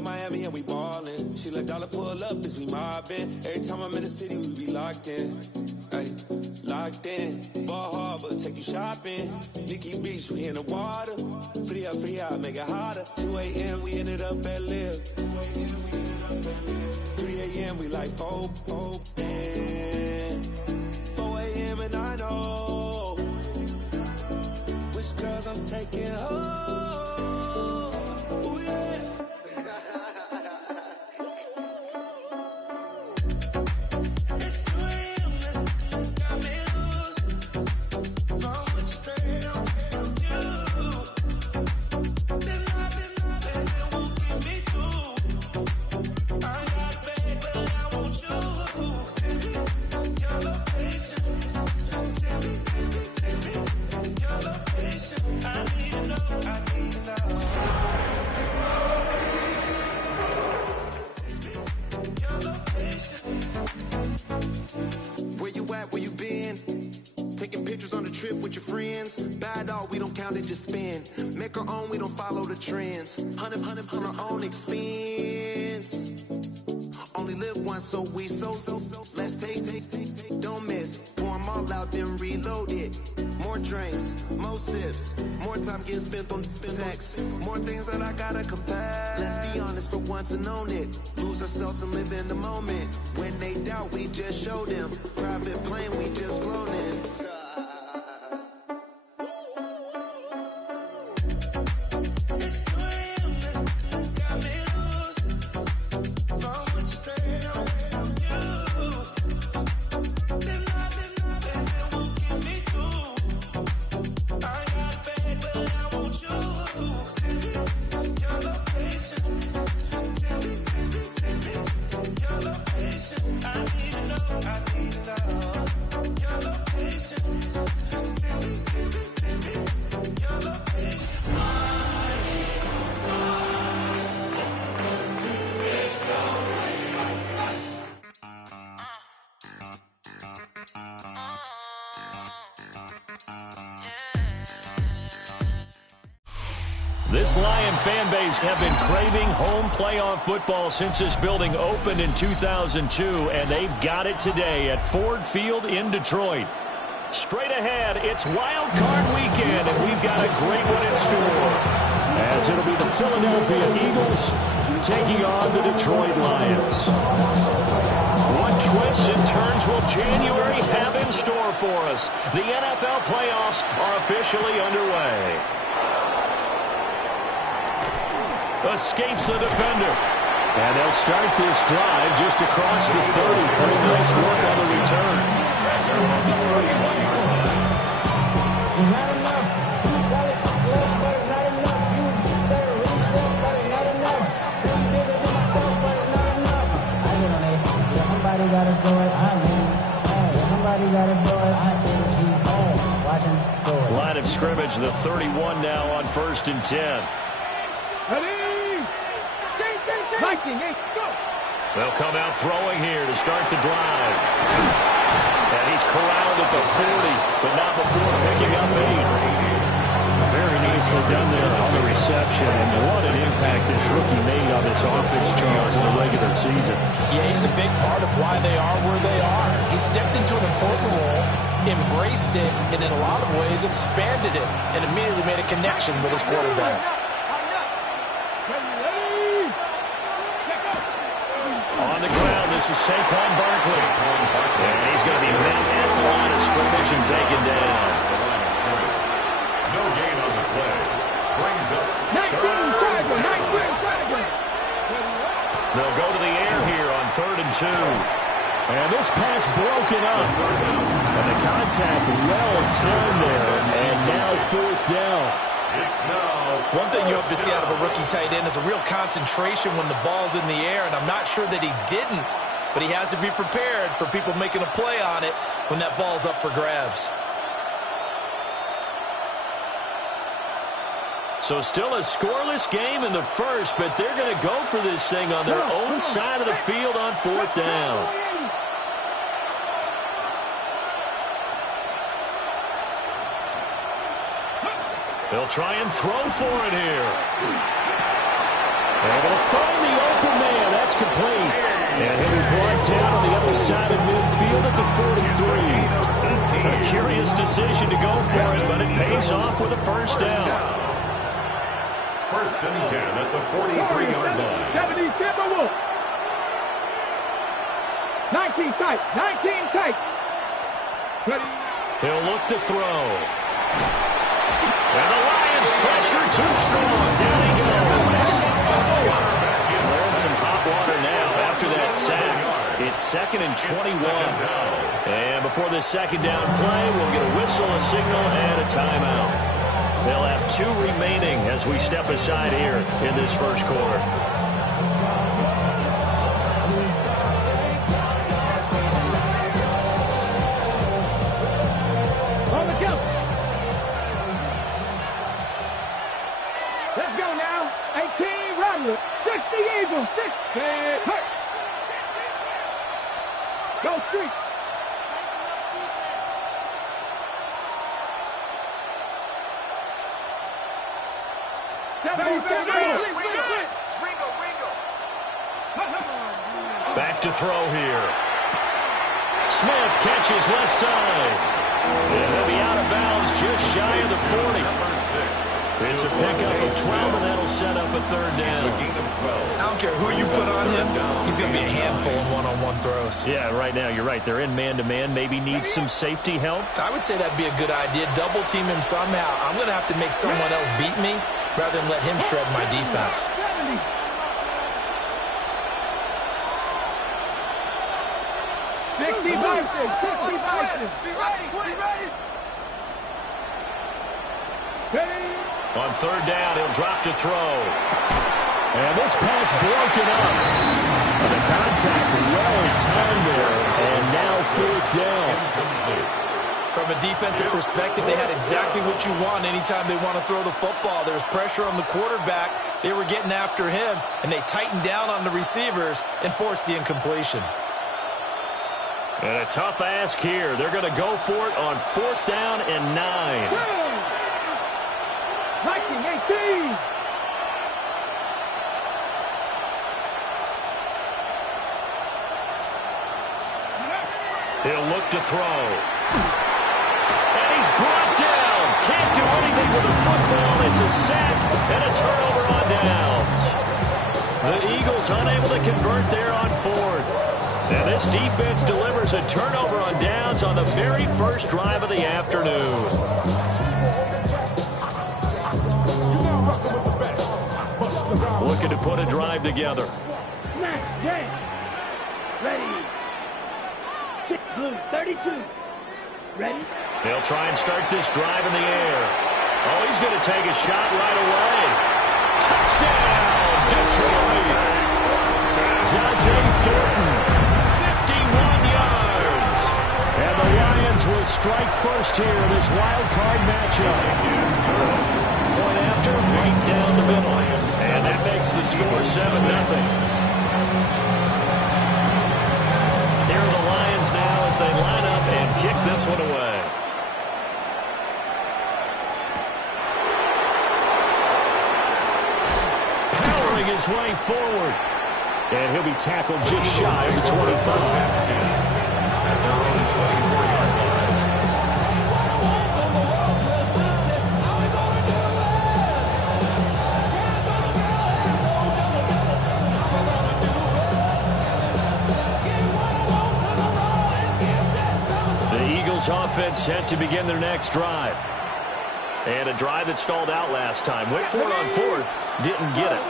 in Miami and we ballin'. She let dollar pull up as we mobbin'. Every time I'm in the city, we be locked in. Ay, locked in. Ball Harbor, take you shopping. Nikki Beach, we in the water. Free up, make it hotter. 2 a.m., we ended up at Live. 3 a.m., we like Pope. 4 a.m. and I know which girls I'm taking home. Ooh, yeah. Just spin, make our own, we don't follow the trends. 100 on our own expense. Only live once, so let's take, don't miss. Pour them all out, then reload it. More drinks, more sips, more time getting spent on text. More things that I gotta confess. Let's be honest for once and own it. Lose ourselves and live in the moment. When they doubt, we just show them. Private plane, we just flown in. This Lion fan base have been craving home playoff football since this building opened in 2002, and they've got it today at Ford Field in Detroit. Straight ahead, it's Wild Card Weekend, and we've got a great one in store, as it'll be the Philadelphia Eagles taking on the Detroit Lions. What twists and turns will January have in store for us? The NFL playoffs are officially underway. Escapes the defender. And they'll start this drive just across the 30. Pretty nice work on the return. Somebody got to do it. I'm in. Somebody got to do it. I change. Watch him do it. Line of scrimmage, the 31 now on 1st and 10. Ready? Viking, hey, go! They'll come out throwing here to start the drive. And he's corralled at the 40, but not before picking up 8. Very nicely done there on the reception. And what an impact this rookie made on this offense, Charles, in the regular season. Yeah, he's a big part of why they are where they are. He stepped into an important role, embraced it, and in a lot of ways expanded it, and immediately made a connection with his quarterback. On the ground, this is Saquon Barkley. And he's going to be met at the line of scrimmage and taken down. No gain on the play. Brings up 19, They'll go to the air here on 3rd and 2. And this pass broken up. And the contact well timed there. And now 4th down. It's now. One thing you hope to see out of a rookie tight end is a real concentration when the ball's in the air, and I'm not sure that he didn't, but he has to be prepared for people making a play on it when that ball's up for grabs. So still a scoreless game in the first, but they're going to go for this thing on their own side of the field on 4th down. They'll try and throw for it here. Able to find the open man. That's complete. And he'll be brought down on the other side of midfield at the 43. A curious decision to go for it, but it pays off with a first down. First and 10 at the 43-yard line. 70, Timberwolves. 19 tight. 19 tight. Ready. He'll look to throw. And the Lions pressure too strong. Down he goes. We're in some hot water now after that sack. It's 2nd and 21. And before this second down play, we'll get a whistle, a signal, and a timeout. They'll have 2 remaining as we step aside here in this first quarter. On the count. Let's go now. 18 Rattler. 60 Eagles. 60. Hurt. Go street. Back to throw here. Smith catches left side. And he'll be out of bounds just shy of the 40. It's a pickup of 12, and that'll set up a third down. I don't care who you put on him. He's going to be a handful in one-on-one throws. Yeah, right now, you're right. They're in man-to-man. Maybe need some safety help. I would say that'd be a good idea. Double team him somehow. I'm going to have to make someone else beat me rather than let him shred my defense. 60 Bison. 60 Bison. Be ready. On third down, he'll drop to throw. And this pass broken up. And the contact well timed there. And now fourth down. From a defensive perspective, they had exactly what you want anytime they want to throw the football. There was pressure on the quarterback. They were getting after him, and they tightened down on the receivers and forced the incompletion. And a tough ask here. They're going to go for it on fourth down and 9. 19-18. He'll look to throw. And he's brought down. Can't do anything with the football. It's a sack and a turnover on downs. The Eagles unable to convert there on fourth. And this defense delivers a turnover on downs on the very first drive of the afternoon. Looking to put a drive together. Snap, game. Ready. 6 blue, 32. Ready. They'll try and start this drive in the air. Oh, he's going to take a shot right away. Touchdown, Detroit. Dante Thornton, 51 yards. And the Lions will strike first here in this wild card matchup. Point after, right down the middle. And that makes the score 7-0. Here are the Lions now as they line up and kick this one away. Powering his way forward. And he'll be tackled just shy of the 25. Offense set to begin their next drive. And a drive that stalled out last time. Went for it on fourth. Didn't get it.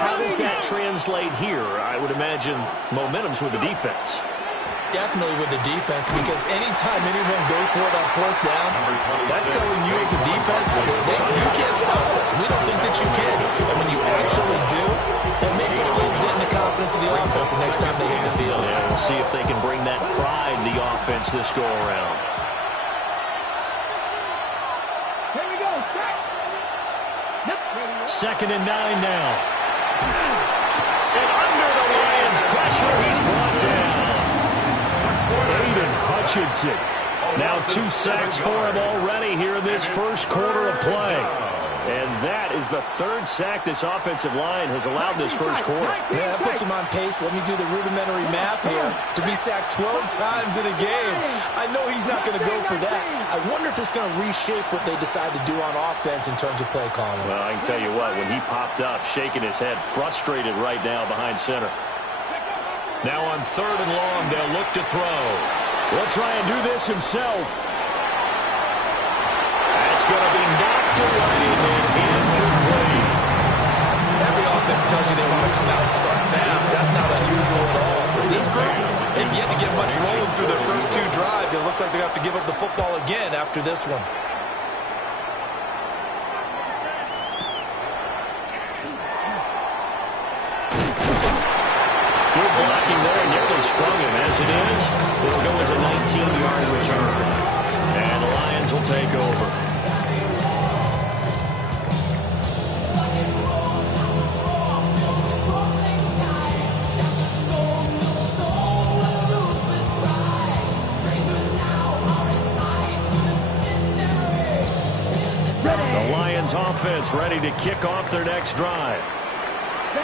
How does that translate here? I would imagine momentum's with the defense. Definitely with the defense, because anytime anyone goes for it on fourth down, that's telling you as a defense that you can't stop us. We don't think that you can. And when you actually do, it may put a little dent in the confidence of the offense the next time they hit the field. Yeah, we'll see if they can bring that pride to the offense this go-around. Second and 9 now. And under the Lions' pressure, he's brought down. Aiden Hutchinson. Now 2 sacks for him already here in this first quarter of play. And that is the third sack this offensive line has allowed this first quarter. Yeah, that puts him on pace. Let me do the rudimentary math here. To be sacked 12 times in a game, I know he's not going to go for that. I wonder if it's going to reshape what they decide to do on offense in terms of play calling. Well, I can tell you what, when he popped up, shaking his head, frustrated right now behind center. Now on 3rd and long, they'll look to throw. He'll try and do this himself. That's going to be knocked away and incomplete. Every offense tells you they want to come out and start fast. That's not unusual at all. But this group, they've yet to get much rolling through their first 2 drives. It looks like they're going to have to give up the football again after this one. Good blocking there, nearly sprung him. As it is, it'll go as a 19-yard return. And the Lions will take over. Offense ready to kick off their next drive.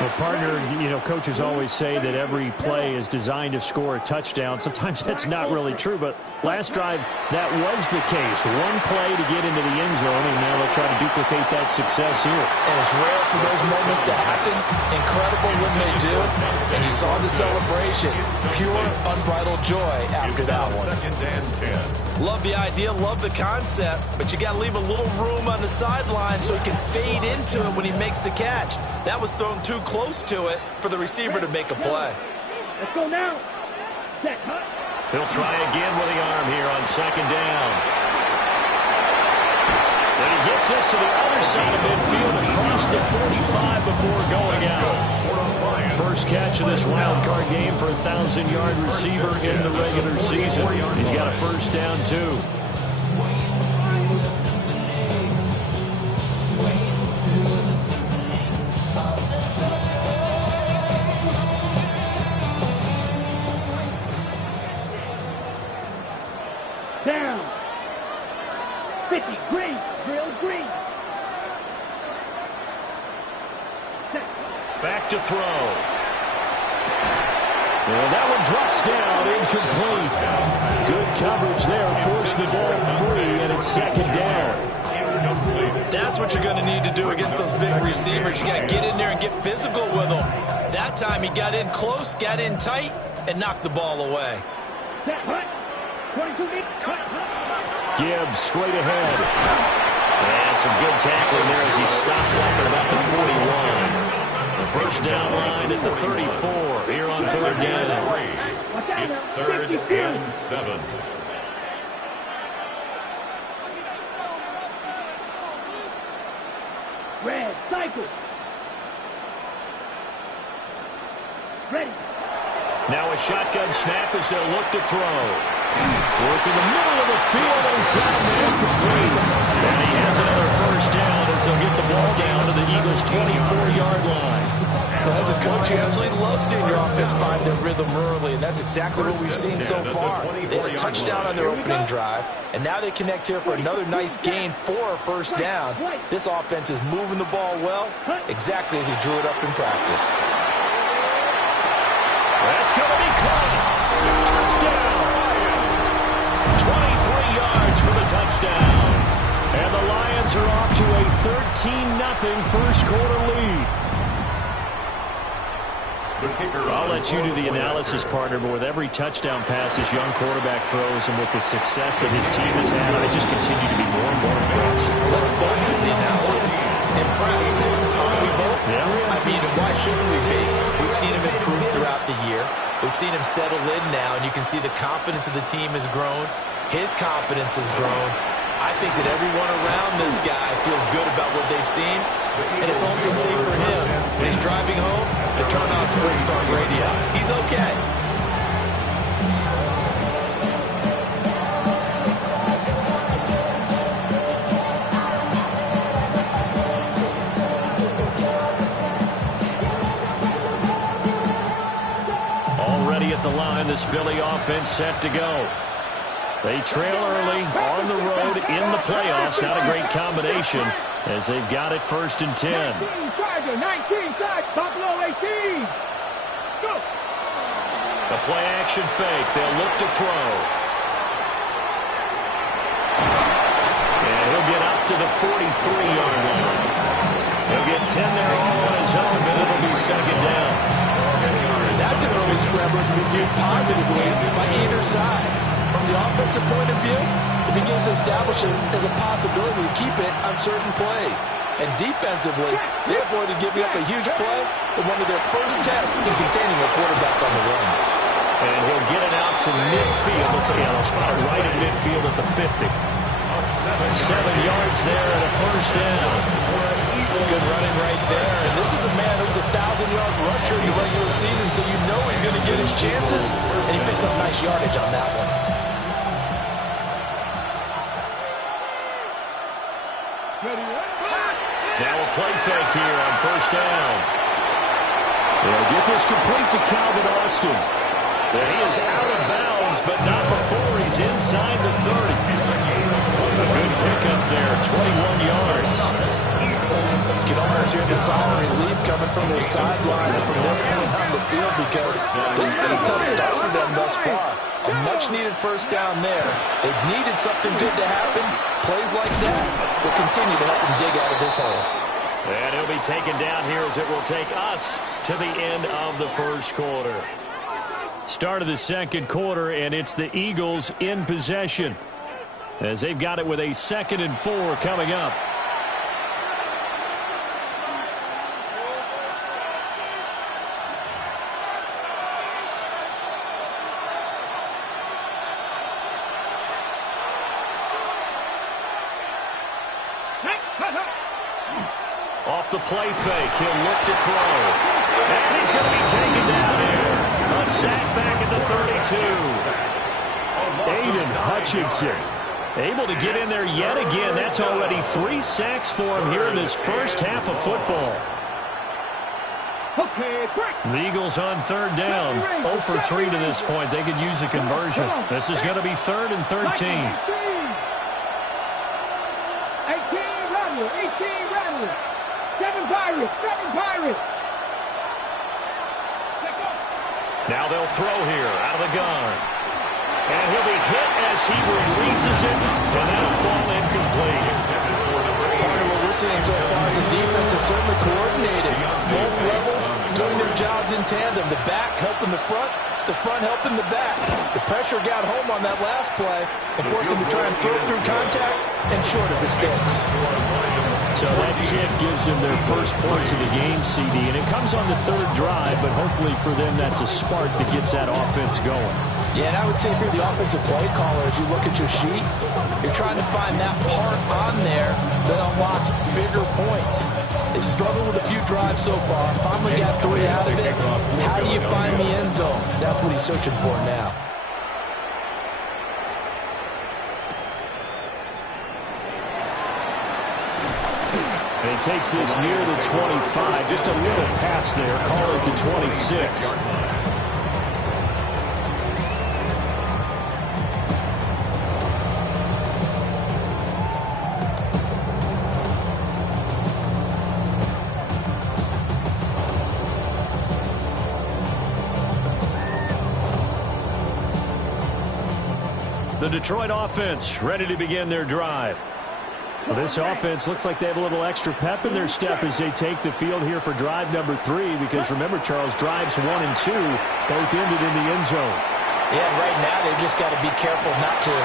Well, partner, coaches always say that every play is designed to score a touchdown. Sometimes that's not really true, but last drive, that was the case. One play to get into the end zone, and now they'll try to duplicate that success here. And it's rare for those moments to happen. Incredible when they do. And you saw the celebration. Pure, unbridled joy after that one. 2nd and 10. Love the idea, love the concept, but you got to leave a little room on the sideline so he can fade into it when he makes the catch. That was thrown too close to it for the receiver to make a play. Let's go now. Set. He'll try again with the arm here on 2nd down. And he gets this to the other side of midfield across the 45 before going out. First catch of this wild card game for a 1,000-yard receiver in the regular season. He's got a first down, too. Down. 50. Green. Drill green. Back to throw. Well, that one drops down, incomplete. Good coverage there, forced the ball free, and it's 2nd down. That's what you're going to need to do against those big receivers. You got to get in there and get physical with them. That time he got in close, got in tight, and knocked the ball away. Gibbs straight ahead. And some good tackling there as he stopped up at about the 41. The first down line at the 34 here on 3rd down. It's 3rd and 7. Red, cycle. Ready. Now a shotgun snap as they'll look to throw. Work in the middle of the field, and he's got him incomplete. And he has another first down as they'll get the ball down to the Eagles' 24-yard line. Well, as a coach, you absolutely love seeing your offense find their rhythm early, and that's exactly what we've seen so far. They had a touchdown on their opening drive, and now they connect here for another nice gain for a first down. This offense is moving the ball well, exactly as he drew it up in practice. That's going to be caught. Touchdown. 23 yards for the touchdown. And the Lions are off to a 13-0 first quarter lead. I'll let you do the analysis, partner, but with every touchdown pass this young quarterback throws and with the success that his team has had, I just continue to be more and more impressed. Let's both do the analysis. Impressed. Aren't we both? Yeah. I mean, why shouldn't we be? We've seen him improve throughout the year. We've seen him settle in now, and you can see the confidence of the team has grown. His confidence has grown. I think that everyone around this guy feels good about what they've seen, and it's also safe for him when he's driving home to turn on Sprint Start Radio. He's okay. Already at the line, this Philly offense set to go. They trail early on the road in the playoffs. Not a great combination. as they've got it 1st and 10. 19, Charger, 19, Charger, Buffalo 18. Go. The play action fake. They'll look to throw. And he'll get up to the 43-yard line. He'll get 10 there all on his own, but it'll be 2nd down. That's an early scrambler to be viewed positively by either side. From the offensive point of view, it begins to establish it as a possibility to keep it on certain plays. And defensively, they avoided giving up a huge play in one of their first tests in containing a quarterback on the run. And he'll get it out to midfield. Let's see, he'll spot it right at midfield at the 50. 7 yards there and a 1st down. Good running right there. And this is a man who's a 1,000-yard rusher in the regular season, so you know he's going to get his chances, and he picks up nice yardage on that one. Now a play fake here on 1st down. They'll get this complete to Calvin Austin. And he is out of bounds, but not before he's inside the 30. A good pickup there, 21 yards. You can almost hear the sigh of relief coming from their sideline and from their point on the field, because this has been a tough start for them thus far. A much-needed 1st down there. They've needed something good to happen. Plays like that will continue to help them dig out of this hole. And he'll be taken down here as it will take us to the end of the 1st quarter. Start of the 2nd quarter, and it's the Eagles in possession, as they've got it with a 2nd and 4 coming up. Off the play fake, he'll look to throw. And he's going to be taken down here. A sack back at the 32. Aiden Hutchinson able to get in there yet again. That's already 3 sacks for him here in this first half of football. The Eagles on 3rd down. 0 for 3 to this point. They could use a conversion. This is going to be 3rd and 13. 18 Rattler, 18 Rattler. 7 Pirates, 7 Pirates. Now they'll throw here out of the gun. And he'll be hit as he releases it, and that'll fall incomplete. Part of what we're seeing so far is the defense is certainly coordinated. Both levels doing their jobs in tandem. The back helping the front helping the back. The pressure got home on that last play and forced them to try and throw through contact and short of the sticks. So that kick gives them their first points of the game, CD, and it comes on the 3rd drive, but hopefully for them that's a spark that gets that offense going. Yeah, and I would say if you're the offensive play caller, as you look at your sheet, you're trying to find that part on there that unlocks bigger points. They've struggled with a few drives so far. Finally got 3 out of it. How do you find the end zone? That's what he's searching for now. And he takes this near the 25. Just a little pass there. Call it the 26. The Detroit offense ready to begin their drive. Well, this offense looks like they have a little extra pep in their step as they take the field here for drive number 3, because remember, Charles, drives 1 and 2 both ended in the end zone. Yeah, right now they've just got to be careful not to.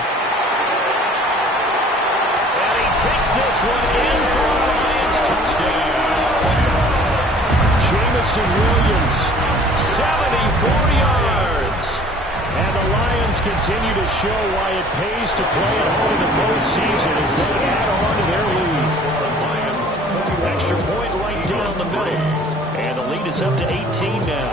And he takes this one in for a Lions touchdown. Jameson Williams, 74 yards. And the Lions continue to show why it pays to play at home in the postseason as they add on to their lead. Extra point right down the middle. And the lead is up to 18 now.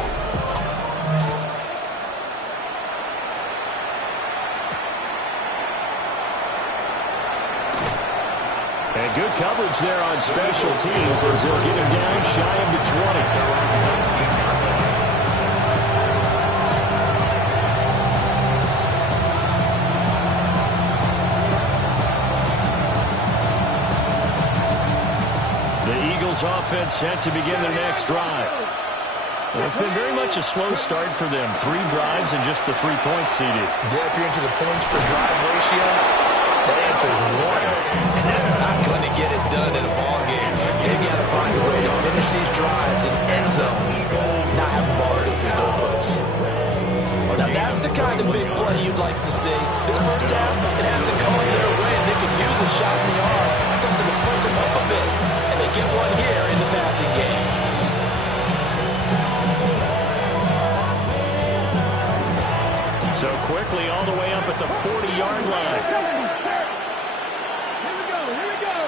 And good coverage there on special teams as they'll get him down shy of the 20. Eagles offense set to begin their next drive. Well, it's been very much a slow start for them. 3 drives and just the 3 points seeded. Yeah, if you're into the points per drive ratio, the answer is 1. And that's not going to get it done in a ball game. They've got to find a way to finish these drives in end zones, not have the balls go through goalposts. Now that's the kind of big play you'd like to see. This first half, it hasn't gone their way, and they could use a shot in the arm, something to perk them up a bit. And they get one here in the passing game. So quickly all the way up at the 40-yard line. Here we go.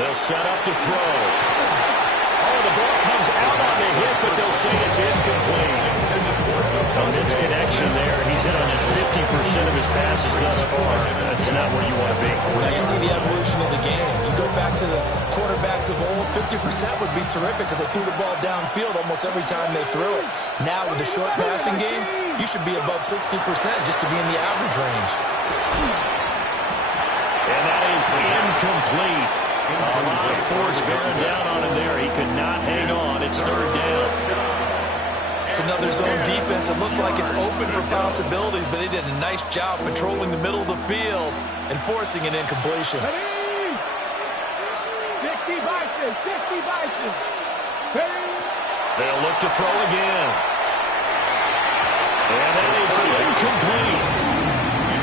They'll set up to throw. Oh, the ball comes out on the hit, but they'll say it's incomplete. A misconnection there. He's hit on just 50% of his passes thus far. That's not where you want to be. Now you see the evolution of the game. You go back to the quarterbacks of old, 50% would be terrific because they threw the ball downfield almost every time they threw it. Now with the short passing game, you should be above 60% just to be in the average range. And that is incomplete. A lot of force bearing down on him there. He could not hang on. It's 3rd down. It's another zone defense. It looks like it's open for possibilities, but they did a nice job patrolling the middle of the field and forcing an incompletion. 60 Vikings. They'll look to throw again. And that is incomplete.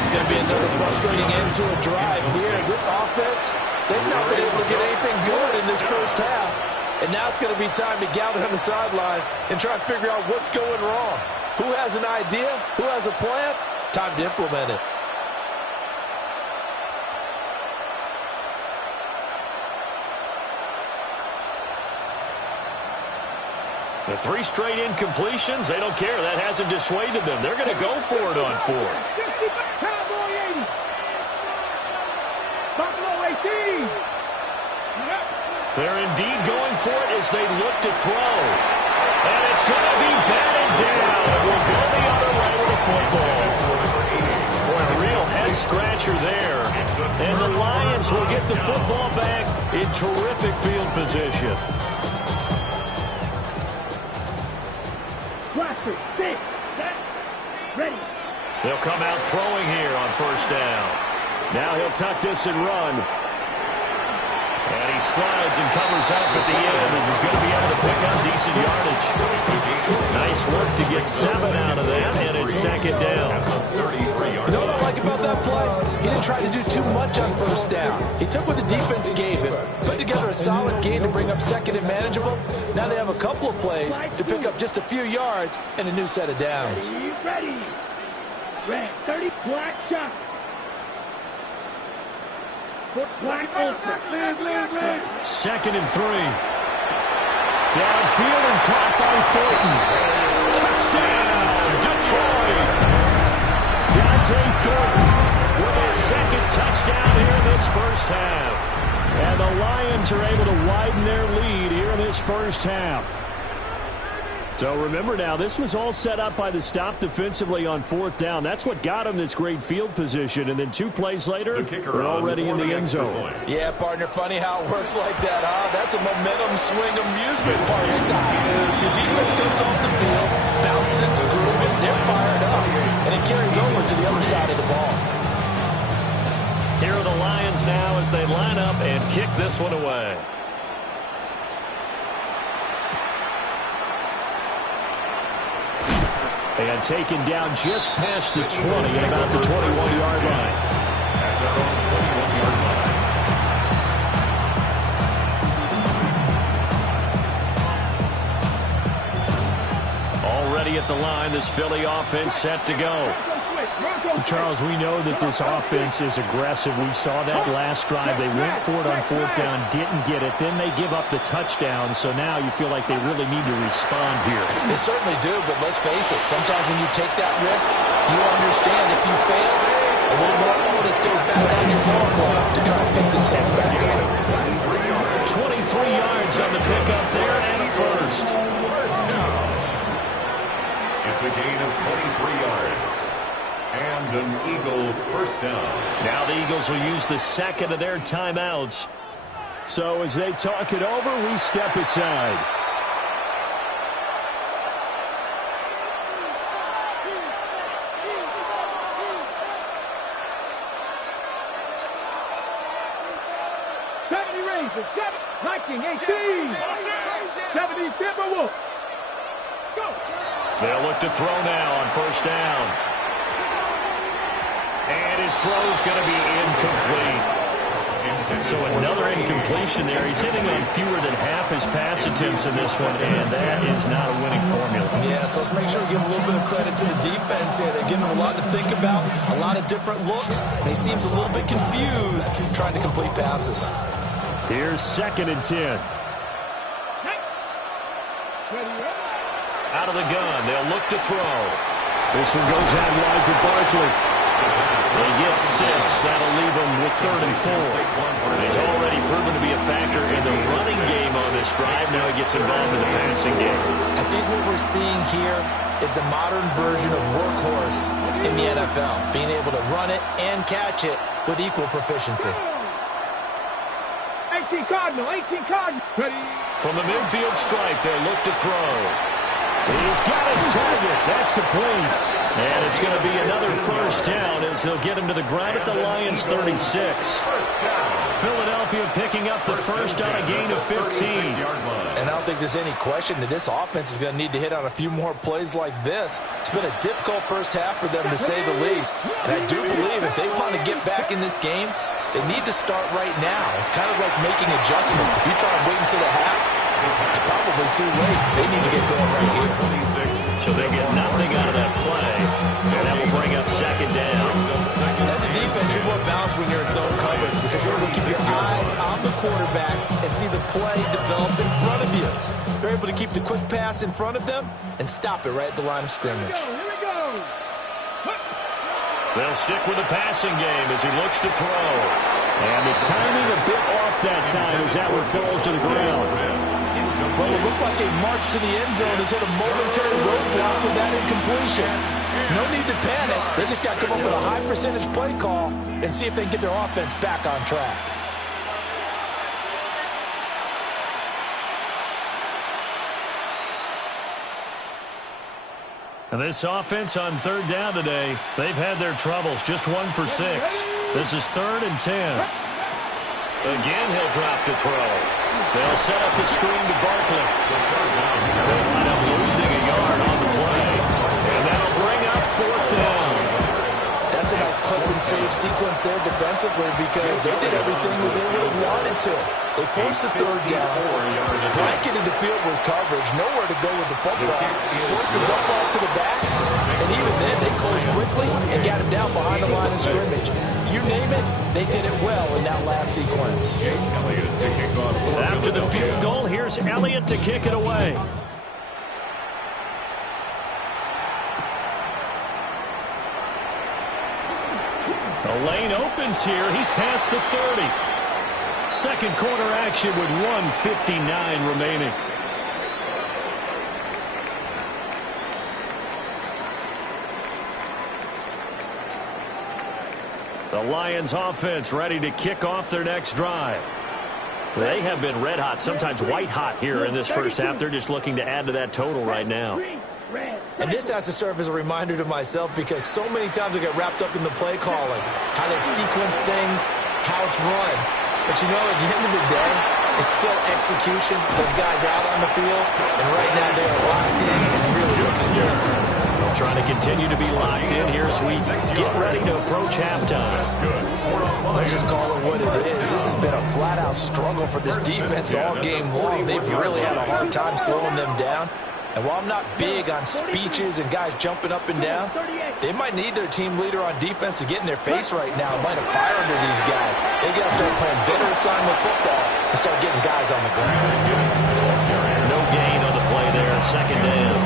It's going to be another frustrating end to a drive here. This offense, they've not been able to get anything good in this first half. And now it's going to be time to gather on the sidelines and try and figure out what's going wrong. Who has an idea? Who has a plan? Time to implement it. The 3 straight incompletions, they don't care. That hasn't dissuaded them. They're going to go for it on 4th. Cowboy 80. Buffalo 18. They're indeed going for it as they look to throw. And it's going to be batted down. It will go the other way with the football. Boy, a real head-scratcher there. And the Lions will get the football back in terrific field position. Watcher, 6, set, ready. They'll come out throwing here on 1st down. Now he'll tuck this and run. And he slides and covers up at the end as he's going to be able to pick up decent yardage. Nice work to get 7 out of that, and it's 2nd down. You know what I like about that play? He didn't try to do too much on 1st down. He took what the defense gave him, put together a solid game to bring up 2nd and manageable. Now they have a couple of plays to pick up just a few yards and a new set of downs. Ready. Red 30, black shot. Black ultra. 2nd and 3. Downfield and caught by Thornton. Touchdown, Detroit. Dante Thornton with his 2nd touchdown here in this first half. And the Lions are able to widen their lead here in this first half. So remember now, this was all set up by the stop defensively on 4th down. That's what got him this great field position. And then 2 plays later, they're already in the end zone. Yeah, partner, funny how it works like that, huh? That's a momentum swing amusement park style. Your defense comes off the field, bouncing, grooving, they're fired up. And it carries over to the other side of the ball. Here are the Lions now as they line up and kick this one away. And taken down just past the 20 at about the 21-yard line. Already at the line, this Philly offense set to go. Charles, we know that this offense is aggressive. We saw that last drive. They went for it on 4th down, didn't get it. Then they give up the touchdown. So now you feel like they really need to respond here. They certainly do, but let's face it. Sometimes when you take that risk, you understand if you fail, a little more onus goes back on your ball club to try and pick themselves back up. 23 yards on the pickup there and 1st. It's a gain of 23 yards. And an Eagle 1st down. Now the Eagles will use the 2nd of their timeouts So as they talk it over, we step aside. Liking 18. 70 Timberwolves. Go. They'll look to throw now on first down. And his throw's going to be incomplete. So another incompletion there. He's hitting on fewer than half his pass attempts in this one, and that is not a winning formula. Yeah, so let's make sure we give a little bit of credit to the defense here. They're giving him a lot to think about, a lot of different looks, and he seems a little bit confused trying to complete passes. Here's 2nd and 10. Out of the gun, they'll look to throw. This one goes out wide for Barkley. They get 6. That'll leave them with 3rd and 4. He's already proven to be a factor in the running game on this drive. Now he gets involved in the passing game. I think what we're seeing here is the modern version of workhorse in the NFL, being able to run it and catch it with equal proficiency. 18 Cardinal, 18 Cardinal. From the midfield stripe, they'll look to throw. He's got his target. That's complete. And it's going to be another first down as they'll get him to the ground at the Lions' 36. Philadelphia picking up the first on a gain of 15. And I don't think there's any question that this offense is going to need to hit on a few more plays like this. It's been a difficult first half for them, to say the least. And I do believe if they want to get back in this game, they need to start right now. It's kind of like making adjustments. If you try to wait until the half, it's probably too late. They need to get going right here. So they get nothing out of that play. And that will bring up 2nd down. As a defense, you're more balanced when you're in zone coverage because you're able to keep your eyes on the quarterback and see the play develop in front of you. You're able to keep the quick pass in front of them and stop it right at the line of scrimmage. Here we go. They'll stick with the passing game as he looks to throw. And the timing a bit off that time as that one falls to the ground. Well, it looked like a march to the end zone has hit a momentary roadblock with that incompletion. No need to panic. They just got to come up with a high percentage play call and see if they can get their offense back on track. And this offense on 3rd down today, they've had their troubles. Just 1 for 6. This is 3rd and 10. Again, he'll drop to throw. They'll set up the screen to Barkley. They'll wind up losing a yard on the play. And that'll bring up 4th down. That's a nice clip and save sequence there defensively because they did everything as they would have wanted to. They forced the 3rd down, blanketed the field with coverage, nowhere to go with the football, forced the dump off to the back, and even then they closed quickly and got him down behind the line of scrimmage. You name it, they did it well in that last sequence. After the field goal, here's Elliott to kick it away. The lane opens here. He's past the 30. Second quarter action with 1:59 remaining. The Lions offense ready to kick off their next drive. They have been red hot, sometimes white hot here in this first half. They're just looking to add to that total right now. And this has to serve as a reminder to myself because so many times I get wrapped up in the play calling, how they've sequenced things, how it's run. But you know, at the end of the day, it's still execution. Those guys out on the field, and right now they are locked in and really looking good. Trying to continue to be locked in here as we get ready to approach halftime. Let's just call it what it is. This has been a flat-out struggle for this defense all game long. They've really had a hard time slowing them down. And while I'm not big on speeches and guys jumping up and down, they might need their team leader on defense to get in their face right now and light a fire under these guys. They got to start playing better assignment football and start getting guys on the ground. No gain on the play there, 2nd down.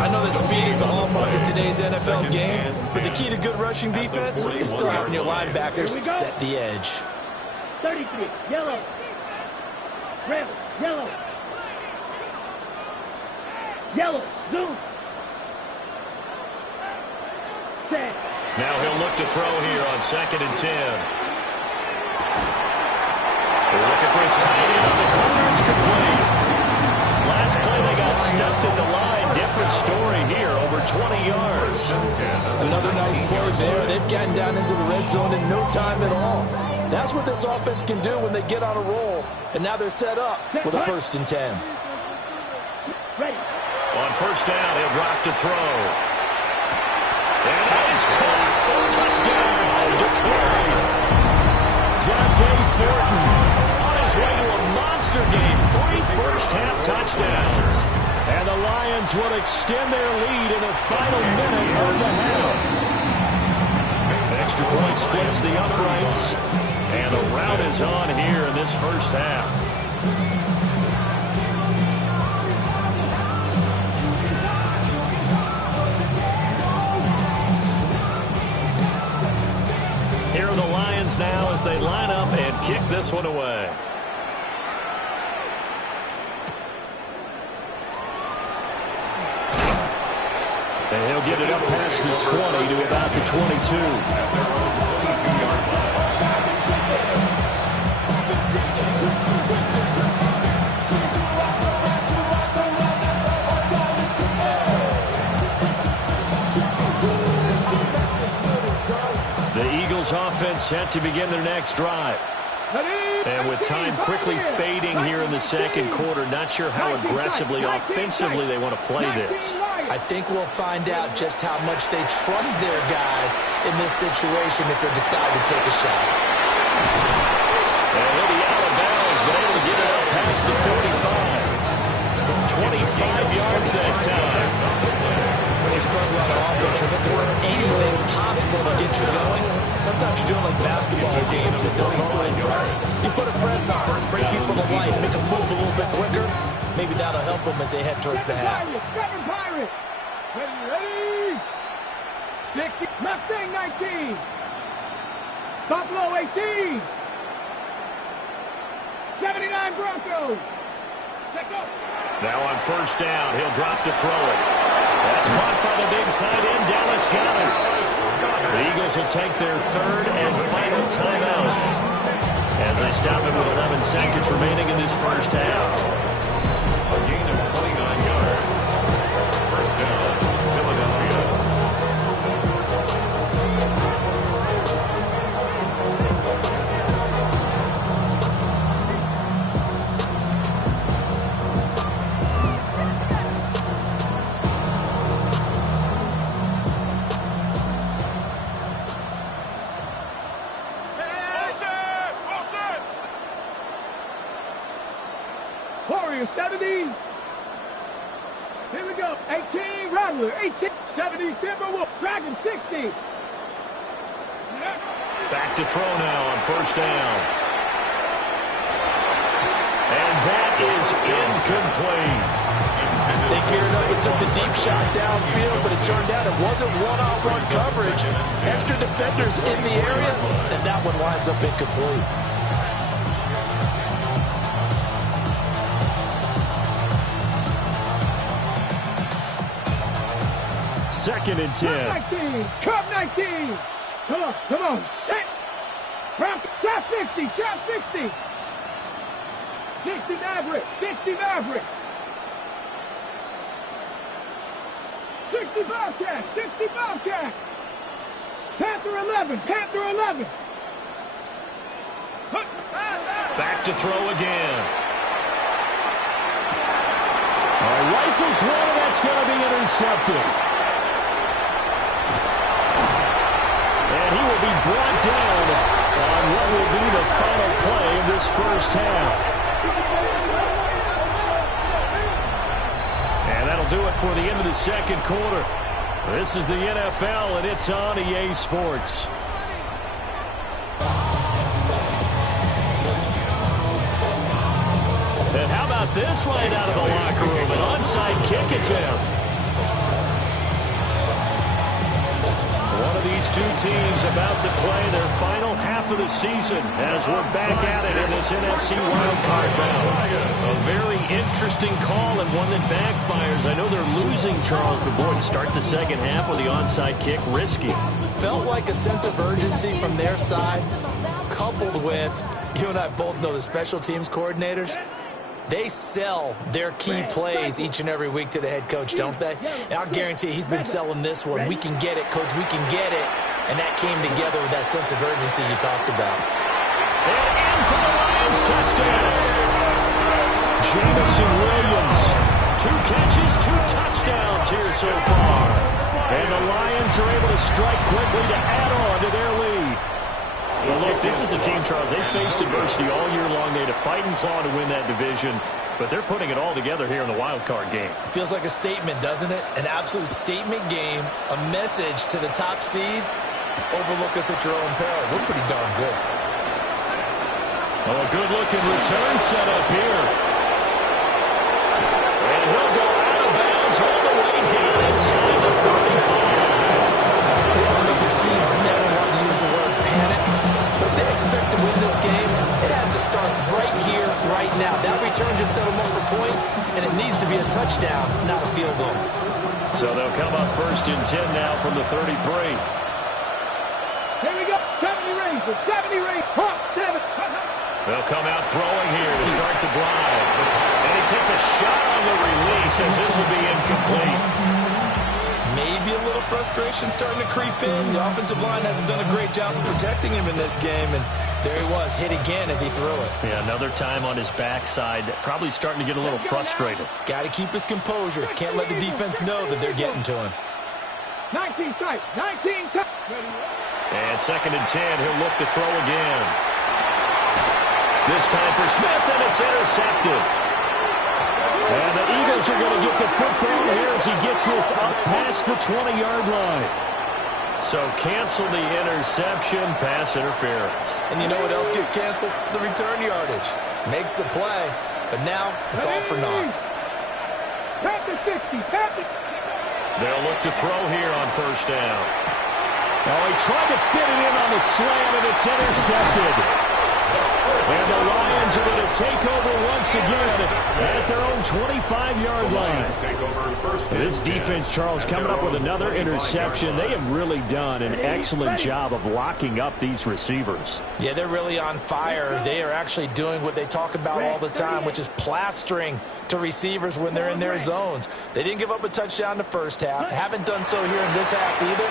I know that speed is the hallmark of today's NFL game, but the key to good rushing defense is still having your linebackers set the edge. 33, yellow. Red, yellow. Yellow, zoom. Set. Now he'll look to throw here on 2nd and 10. Looking for his tight end on the corner. It's complete. Last play they got stuffed at the line. Different story here. Over 20 yards. Another nice play there. They've gotten down into the red zone in no time at all. That's what this offense can do when they get on a roll. And now they're set up with a 1st and 10. On 1st down, he'll drop to throw. And that is caught. Touchdown, Detroit. Dante Thornton on his way to a monster game. 3 first-half touchdowns. And the Lions will extend their lead in the final minute of the half. Extra point splits the uprights. And the rout is on here in this first half. Here are the Lions now as they line up and kick this one away. And he'll get it up past the 20 to about the 22. The Eagles offense set to begin their next drive. And with time quickly fading here in the second quarter, not sure how aggressively, offensively they want to play this. I think we'll find out just how much they trust their guys in this situation if they decide to take a shot. And he'll be out of bounds, but able to get it up past the 45. 25 yards that time. When you struggle on offense, you're looking for anything possible to get you going. Sometimes you're doing like basketball teams that don't normally press. You put a press on, bring people to life, make them move a little bit quicker. Maybe that'll help them as they head towards the half. Ready? 60. Mustang 19. Buffalo 18. 79 Broncos. Now on 1st down, he'll drop to throw it. That's caught by the big tight end, Dallas Goedert. The Eagles will take their 3rd and final timeout as they stop it with 11 seconds remaining in this first half. A gain of 29 yards. 1st down, Philadelphia. Warriors 70. Here we go. 18 Rattler. 18. 70 Timberwolf. Dragon 60. Back to throw now on 1st down. And that is incomplete. They geared up and took the deep shot downfield, but it turned out it wasn't one-on-one coverage. Extra defenders in the area, and that one winds up incomplete. 2nd and 10. 19. Cup 19. Come on. Set. Shot 60. Shot 60. 60 Maverick. 60 Maverick. 60 Bobcat. 60 Bobcat. Panther 11. Panther 11. Back to throw again. Rifles one, and that's going to be intercepted. And he will be brought down on what will be the final play of this first half. And that'll do it for the end of the second quarter. This is the NFL, and it's on EA Sports. And how about this right out of the locker room? An onside kick attempt. One of these two teams about to play their final half of the season as we're back at it in this NFC wildcard bout. A very interesting call and one that backfires. I know they're losing Charles, but boy, to start the second half with the onside kick, risky. Felt like a sense of urgency from their side, coupled with You and I both know the special teams coordinators, they sell their key plays each and every week to the head coach, don't they? And I'll guarantee he's been selling this one. We can get it, coach, we can get it. And that came together with that sense of urgency you talked about. And in for the Lions, touchdown. Jameson Williams, 2 catches, 2 touchdowns here so far. And the Lions are able to strike quickly to add on to their lead. Well, look, this is a team, Charles, they faced adversity all year long. They had to fight and claw to win that division, but they're putting it all together here in the wild card game. Feels like a statement, doesn't it? An absolute statement game, a message to the top seeds. Overlook us at your own peril. We're pretty darn good. Oh, a good-looking return set up here. And he'll go out of bounds all the way down inside the 35. They don't know the teams never want to use the word panic. But if they expect to win this game, it has to start right here, right now. That return just set them up for points, and it needs to be a touchdown, not a field goal. So they'll come up 1st and 10 now from the 33. Here we go. 70 rings. 70 rings. 7. They'll come out throwing here to start the drive. And he takes a shot on the release as this will be incomplete. Maybe a little frustration starting to creep in. The offensive line hasn't done a great job of protecting him in this game, and there he was, hit again as he threw it. Yeah, another time on his backside, probably starting to get a little frustrated. Got to keep his composure. Can't let the defense know that they're getting to him. 19 tight. 19 tight. And 2nd and 10, he'll look to throw again. This time for Smith, and it's intercepted. And the Eagles are going to get the football here as he gets this up past the 20-yard line. So cancel the interception, pass interference. And you know what else gets canceled? The return yardage. Makes the play, but now it's all for naught. Pat the 60. Pat the... They'll look to throw here on 1st down. Oh, he tried to fit it in on the slant, and it's intercepted. And the Lions are going to take over once again at their own 25-yard line. This defense, Charles, coming up with another interception. They have really done an excellent job of locking up these receivers. Yeah, they're really on fire. They are actually doing what they talk about all the time, which is plastering to receivers when they're in their zones. They didn't give up a touchdown in the first half. Haven't done so here in this half either.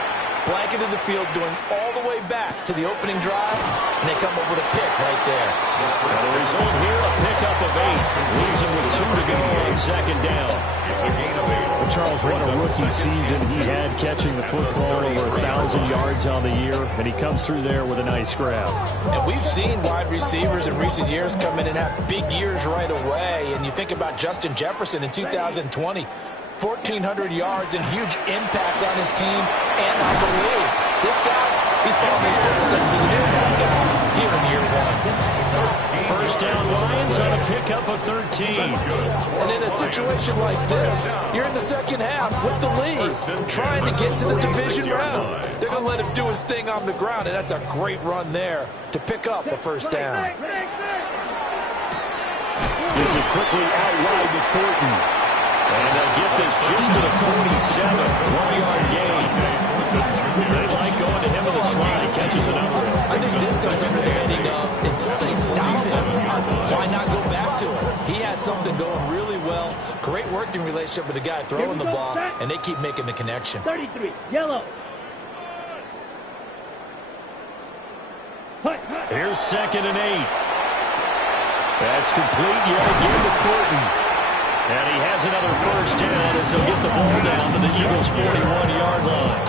Blanketed the field going all the way back to the opening drive, and they come up with a pick right there. And the result here, a pickup of 8. Leaves him with 2 to go on 2nd down. Well, Charles, what a rookie season he had, catching the football over 1,000 yards on the year, and he comes through there with a nice grab. And we've seen wide receivers in recent years come in and have big years right away, and you think about Justin Jefferson in 2020, 1,400 yards and huge impact on his team and on the league. This guy, he's following his footsteps as an impact guy here in year 1. 1st down Lions on a pickup of 13. And in a situation like this, you're in the 2nd half with the lead, trying to get to the division round. They're going to let him do his thing on the ground, and that's a great run there to pick up the 1st down. Gets it quickly out wide to Thornton. And they'll get this just to the 47, 1-yard gain. They like going to him with a slide. He catches another one. I think this comes under the heading of, until they stop him, why not go back to it? He has something going really well. Great working relationship with the guy throwing the ball, and they keep making the connection. 33, yellow. Here's 2nd and 8. That's complete yet again to Thornton. And he has another 1st down as he'll get the ball down to the Eagles' 41-yard line.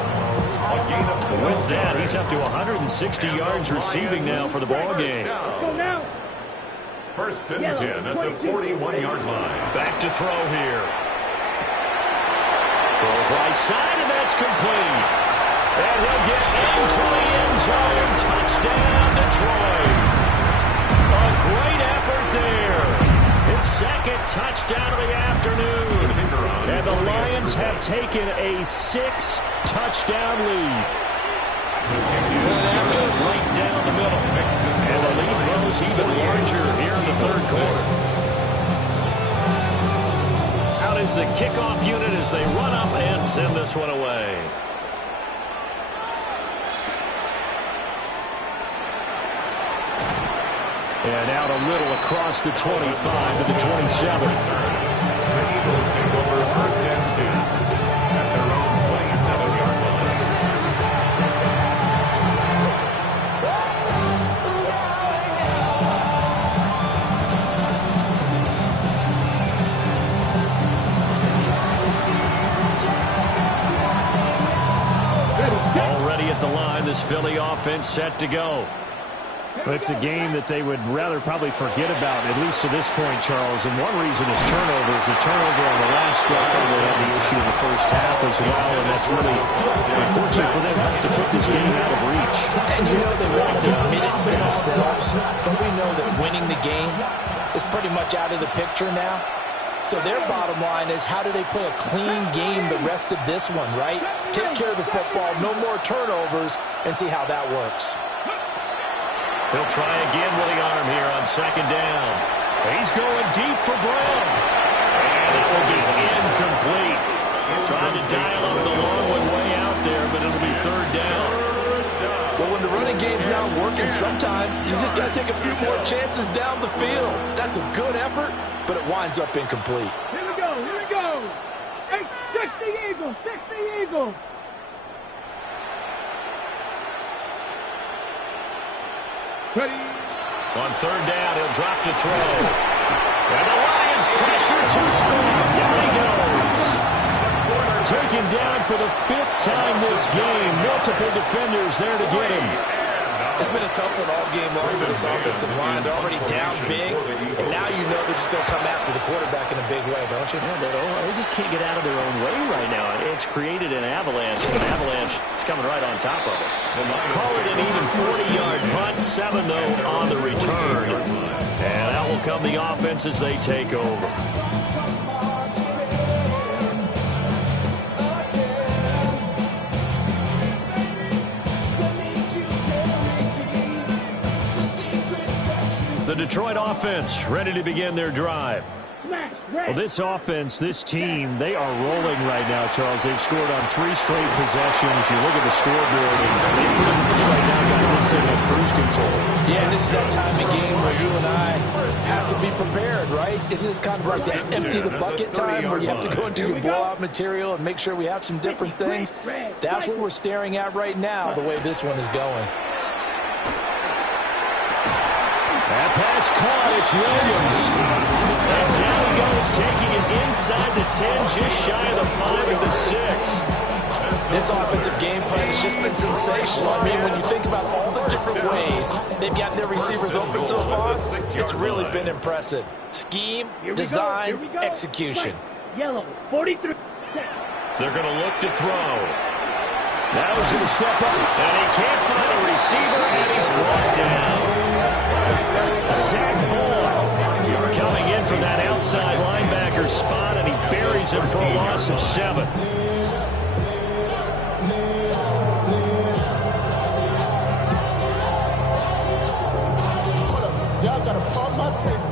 With that, he's up to 160 yards receiving now for the ball game. 1st and 10 at the 41-yard line. Back to throw here. Throws right side, and that's complete. And he'll get into the end zone. Touchdown, Detroit. A great effort there. His 2nd touchdown of the afternoon. And the Lions have taken a 6-touchdown lead. After right down the middle. And the lead grows even larger here in the 3rd quarter. Out is the kickoff unit as they run up and send this one away. And out a little across the 25 to the 27. The Eagles take over 1st and 10 at their own 27-yard line. Already at the line, this Philly offense set to go. It's a game that they would rather probably forget about, at least to this point, Charles. And one reason is turnovers. A turnover on the last drive. They had the issue in the first half as well, and that's really, unfortunately for them, helped to put this game out of reach. And you know they won't admit it to themselves, but we know that winning the game is pretty much out of the picture now. So their bottom line is, how do they play a clean game the rest of this one, right? Take care of the football, no more turnovers, and see how that works. He'll try again with the arm here on 2nd down. He's going deep for Brown. And it will be incomplete. Trying to dial up the long one way out there, but it'll be 3rd down. Well, when the running game's not working, sometimes you just got to take a few more chances down the field. That's a good effort, but it winds up incomplete. Here we go, here we go. Hey, 60 Eagles, 60 Eagles. Ready. On 3rd down, he'll drop to throw. And the Lions pressure too strong. Down he goes. Taken down for the 5th time this game. Multiple defenders there to get him. It's been a tough one all game long for this offensive line. They're already down big, and now you know they're just going to come after the quarterback in a big way, don't you? Yeah, they just can't get out of their own way right now. It's created an avalanche, and an avalanche is coming right on top of it. Call it an even 40-yard punt, 7 though on the return. And that will come the offense as they take over. The Detroit offense ready to begin their drive. Well, this offense, this team, they are rolling right now, Charles. They've scored on 3 straight possessions. You look at the scoreboard, and they pretty much right now got this thing in cruise control. Yeah, and this is that time of game where you and I have to be prepared, right? Isn't this kind of like that empty the bucket time where you have to go into your blowout material and make sure we have some different things? That's what we're staring at right now, the way this one is going. That pass caught. It's Williams. And down he goes, taking it inside the 10, just shy of the 5 of the 6. This offensive game plan has just been sensational. I mean, when you think about all the different ways they've got their receivers open so far, it's really been impressive. Scheme, design, execution. Yellow, 43. They're going to look to throw. Now he's going to step up. And he can't find a receiver, and he's brought down. Zach Ball coming in from that outside linebacker spot, and he buries him for a loss of 7. Y'all got to pump my taste.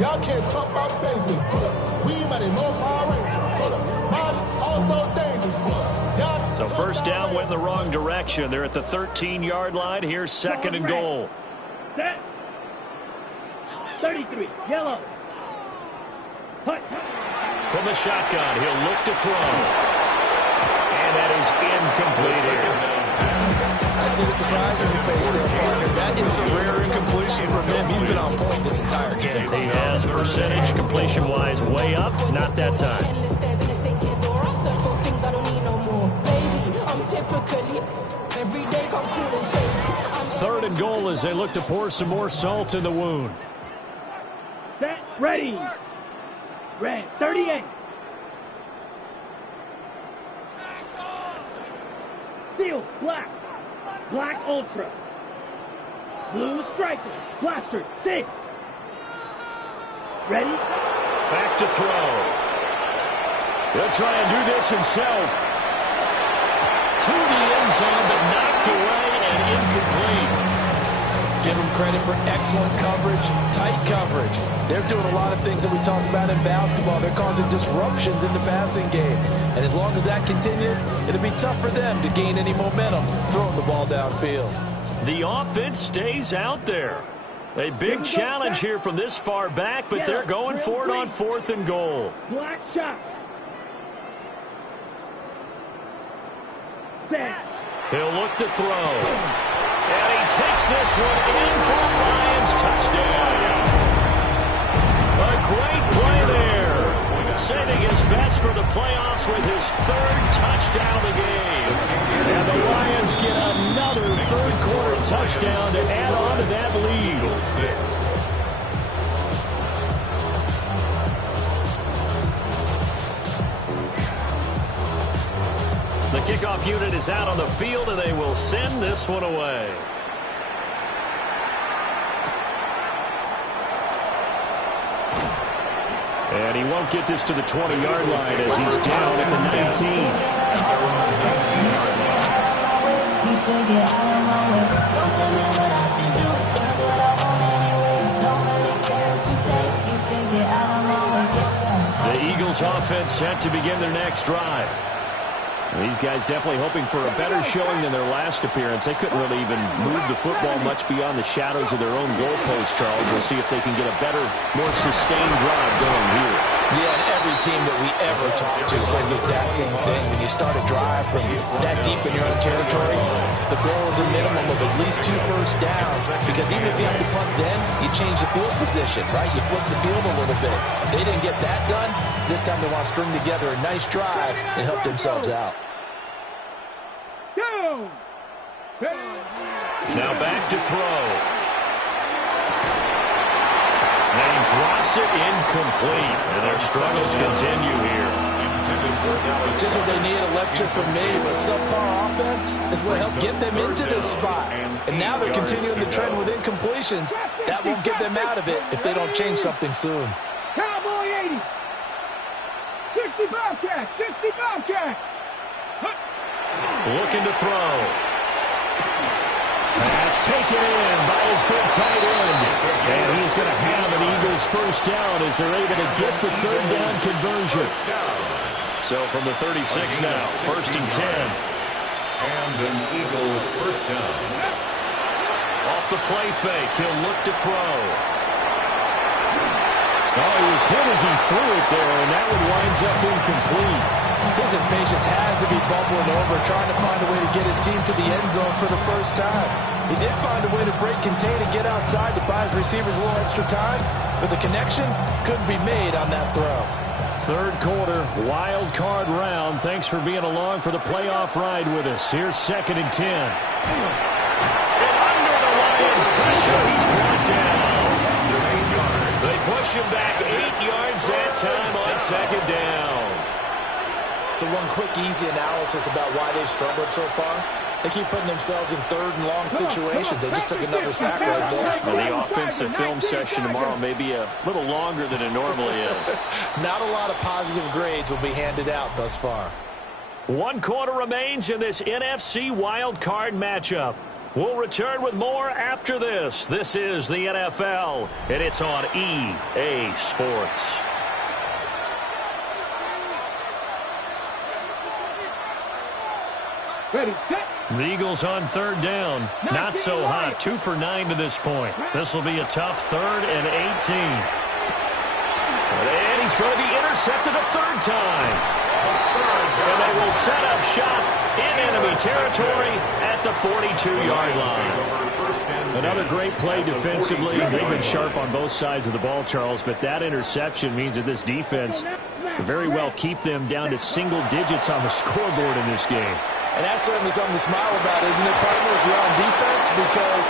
Y'all can't talk about basic. We might have no power. Also dangerous. So 1st down went in the wrong direction. They're at the 13-yard line. Here's 2nd and goal. Set. 33, yellow. Hut. From the shotgun, he'll look to throw. And that is incomplete here. I see the surprise in your face there, partner. That is a rare incompletion from him. He's been on point this entire game. He has percentage completion-wise way up. Not that time. 3rd and goal as they look to pour some more salt in the wound. Set, ready. Red, 38. Steel, black. Black ultra. Blue striker. Blaster, 6. Ready? Back to throw. He'll try and do this himself. To the end zone, but knocked away and incomplete. Give them credit for excellent coverage, tight coverage. They're doing a lot of things that we talk about in basketball. They're causing disruptions in the passing game. And as long as that continues, it'll be tough for them to gain any momentum throwing the ball downfield. The offense stays out there. A big challenge here from this far back, but they're going for it on 4th and goal. Black shot. Set. He'll look to throw. And he takes this one in for the Lions. Touchdown. A great play there. Saving his best for the playoffs with his 3rd touchdown of the game. And the Lions get another 3rd-quarter touchdown to add on to that lead. The kickoff unit is out on the field, and they will send this one away. And he won't get this to the 20-yard line as he's down at the 19. The Eagles offense set to begin their next drive. These guys definitely hoping for a better showing than their last appearance. They couldn't really even move the football much beyond the shadows of their own goalpost, Charles. We'll see if they can get a better, more sustained drive going here. Yeah, and every team that we ever talk to says the exact same thing. When you start a drive from that deep in your own territory, the goal is a minimum of at least 2 first downs, because even if you have to punt then, you change the field position, right? You flip the field a little bit. They didn't get that done. This time they want to string together a nice drive and help themselves out. Now back to throw. And he drops it incomplete. And their struggles continue here. Just what they need, a lecture from me, but subpar offense is what helped get them into this spot. And now they're continuing the trend with incompletions. That won't get them out of it if they don't change something soon. Cowboy 80. 60 Bobcat. 60 Bobcat. Looking to throw. Pass taken in by his big tight end. And he's going to have an Eagles first down as they're able to get the 3rd down conversion. So from the 36 now, 1st and 10. And an Eagles first down. Off the play fake, he'll look to throw. Oh, he was hit as he threw it there, and that one winds up incomplete. His impatience has to be bubbling over, trying to find a way to get his team to the end zone for the first time. He did find a way to break contain and get outside to buy his receivers a little extra time, but the connection couldn't be made on that throw. 3rd quarter, wild card round. Thanks for being along for the playoff ride with us. Here's 2nd and 10. And under the Lions' pressure, he's brought down. They push him back 8 yards that time on 2nd down. So one quick, easy analysis about why they've struggled so far. They keep putting themselves in 3rd and long situations. They just took another sack right there. Well, the offensive film session tomorrow may be a little longer than it normally is. Not a lot of positive grades will be handed out thus far. 1 quarter remains in this NFC wild card matchup. We'll return with more after this. This is the NFL, and it's on EA Sports. Ready, set. The Eagles on 3rd down. Not so hot. 2 for 9 to this point. This will be a tough 3rd and 18. And he's going to be intercepted a 3rd time. And they will set up shop in enemy territory at the 42-yard line. Another great play defensively. They've been sharp on both sides of the ball, Charles, but that interception means that this defense very well keep them down to single digits on the scoreboard in this game. And that's certainly something to smile about, isn't it, partner, if you're on defense? Because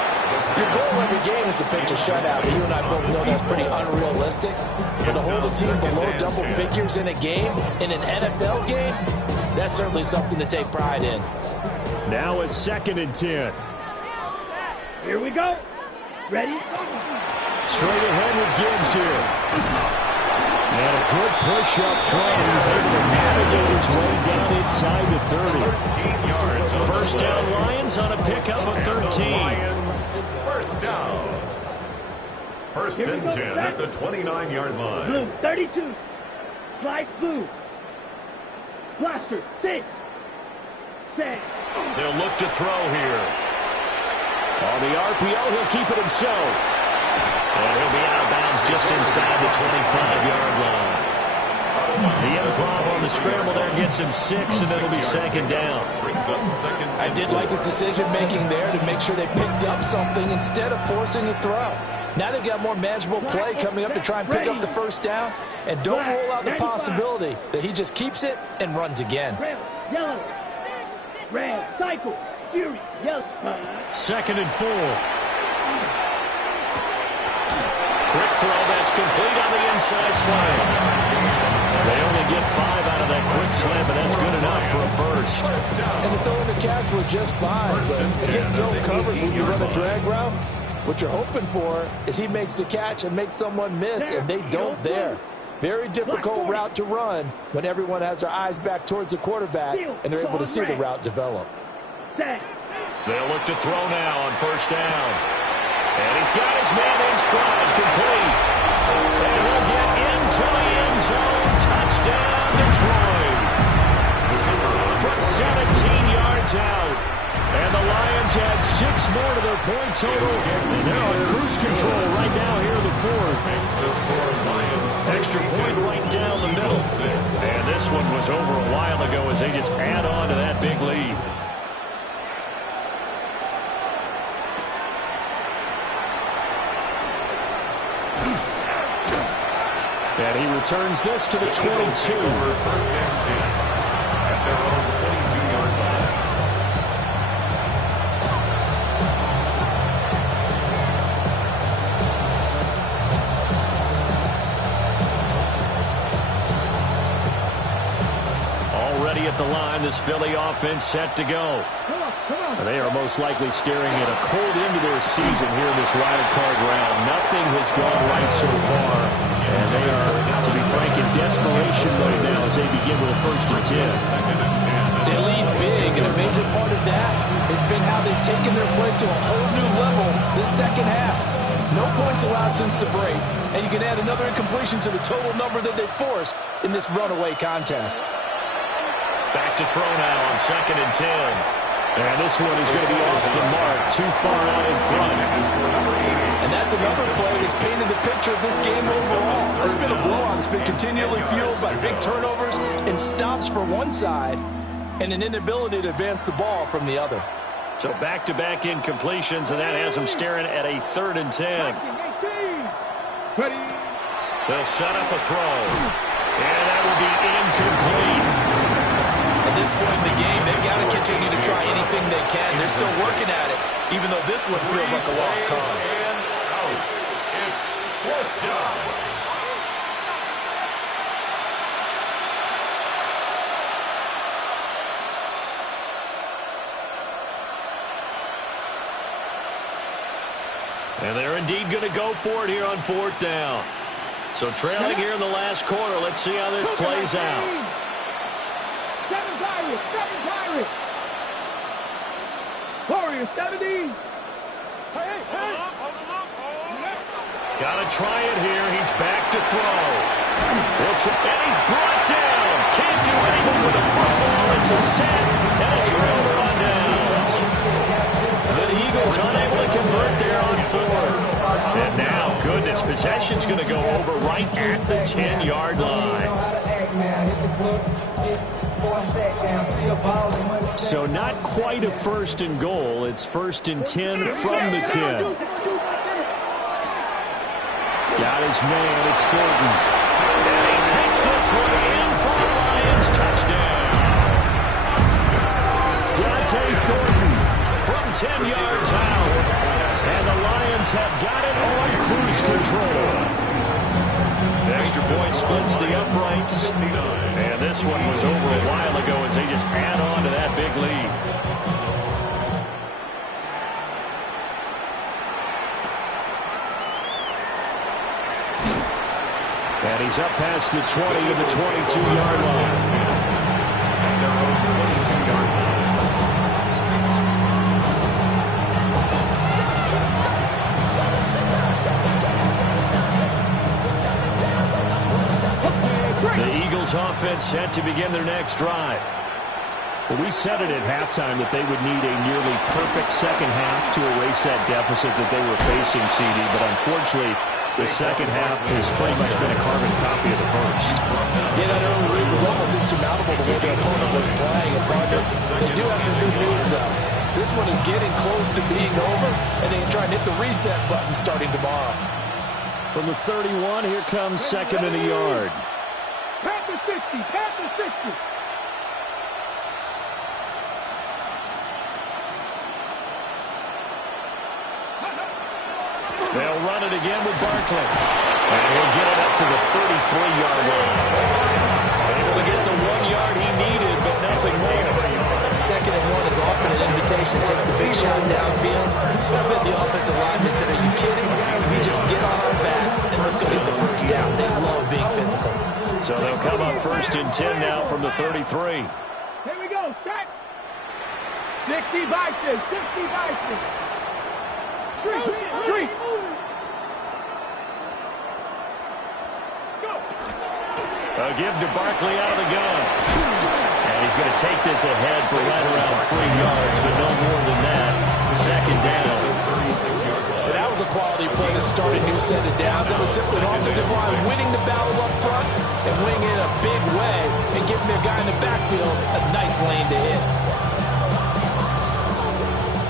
your goal every game is to pitch a shutout. But you and I both know that's pretty unrealistic. But to hold a team below double figures in a game, in an NFL game, that's certainly something to take pride in. Now it's 2nd and 10. Here we go. Ready? Straight ahead with Gibbs here. And a good push up front. He's able to navigate his way down inside the 30. First down Lions on a pickup of 13. Lions first down. 1st and 10 at the 29-yard line. Blue, 32. Slice blue. Blaster, 6. Set. They'll look to throw here. On the RPO, he'll keep it himself. And he'll be out of bounds just inside the 25-yard line. The improv on the scramble there gets him 6, and it'll be second down. I did like his decision-making there to make sure they picked up something instead of forcing a throw. Now they've got more manageable play coming up to try and pick up the first down, and don't rule out the possibility that he just keeps it and runs again. Yellow. Red. Cycle. Fury. Yellow. 2nd and 4. Quick throw, that's complete on the inside slant. They only get 5 out of that quick slant, but that's good enough for a first. And the throw and the catch were just fine, but to get zone coverage when you run a drag route, what you're hoping for is he makes the catch and makes someone miss, and they don't there. Very difficult route to run when everyone has their eyes back towards the quarterback and they're able to see the route develop. They'll look to throw now on first down. And he's got his man in stride, complete. And he'll get into the end zone. Touchdown, Detroit. From 17 yards out. And the Lions add 6 more to their point total. And they're on cruise control right now here in the 4th. Extra point right down the middle. And this one was over a while ago as they just add on to that big lead. And he returns this to the 22. First and 10 at their own 22-yard line. Already at the line, this Philly offense set to go. They are most likely staring at a cold end to their season here in this wild card round. Nothing has gone right so far, and they are, to be frank, in desperation mode now as they begin with a 1st and 10. They lead big, and a major part of that has been how they've taken their play to a whole new level this second half. No points allowed since the break, and you can add another incompletion to the total number that they've forced in this runaway contest. Back to throw now on 2nd and 10. And this one is going to be off the mark, too far out in front. And that's another play that's painted the picture of this game overall. It's been a blowout. It's been continually fueled by big turnovers and stops for one side and an inability to advance the ball from the other. So back-to-back incompletions, and that has them staring at a 3rd and 10. They'll set up a throw. And that will be incomplete. At this point in the game, they've got to continue to try anything they can. They're still working at it, even though this one feels like a lost cause. It's 4th down. And they're indeed going to go for it here on 4th down. So trailing here in the last quarter, let's see how this plays out. 7 Pirates. Warriors 70. Gotta try it here. He's back to throw. And he's brought down. Can't do anything with a football. It's a sack and a turnover on downs. The Eagles unable to convert there on 4th. And now, goodness, possession's going to go over right at the 10-yard line. So not quite a 1st and goal. It's 1st and 10 from the 10. Got his man. It's Thornton. And he takes this one in for a Lions touchdown. Dante Thornton from 10 yards out. And the Lions have got it on cruise control. Extra point splits the uprights. And this one was over a while ago as they just add on to that big lead. And he's up past the 20 to the 22-yard line. And their own 22-yard line. The Eagles offense set to begin their next drive. Well, we said it at halftime that they would need a nearly perfect second half to erase that deficit that they were facing, CD. But unfortunately, the second half has pretty much been a carbon copy of the first. Yeah, that early lead was almost insurmountable the way the opponent was playing. And Gardner, they do have some good news, though. This one is getting close to being over, and they can try and hit the reset button starting tomorrow. From the 31, here comes second and a yard. Pass the 60, pass the 60. They'll run it again with Barkley. And he'll get it up to the 33-yard line. Able to get the 1 yard he needed, but nothing more. Second and 1 is often an invitation to take the big shot downfield. I bet the offensive linemen said, are you kidding? We just get on our backs and let's go get the first down. They love being physical. So they'll come up first and 10 now from the 33. Here we go, set. 60 Bison, 60 Bison. Street. A give to Barkley out of the gun. And he's going to take this ahead for right around 3 yards, but no more than that. Second down. But that was a quality play to start a new set of downs. That was simply an offensive line winning the battle up front and winning it in a big way and giving their guy in the backfield a nice lane to hit.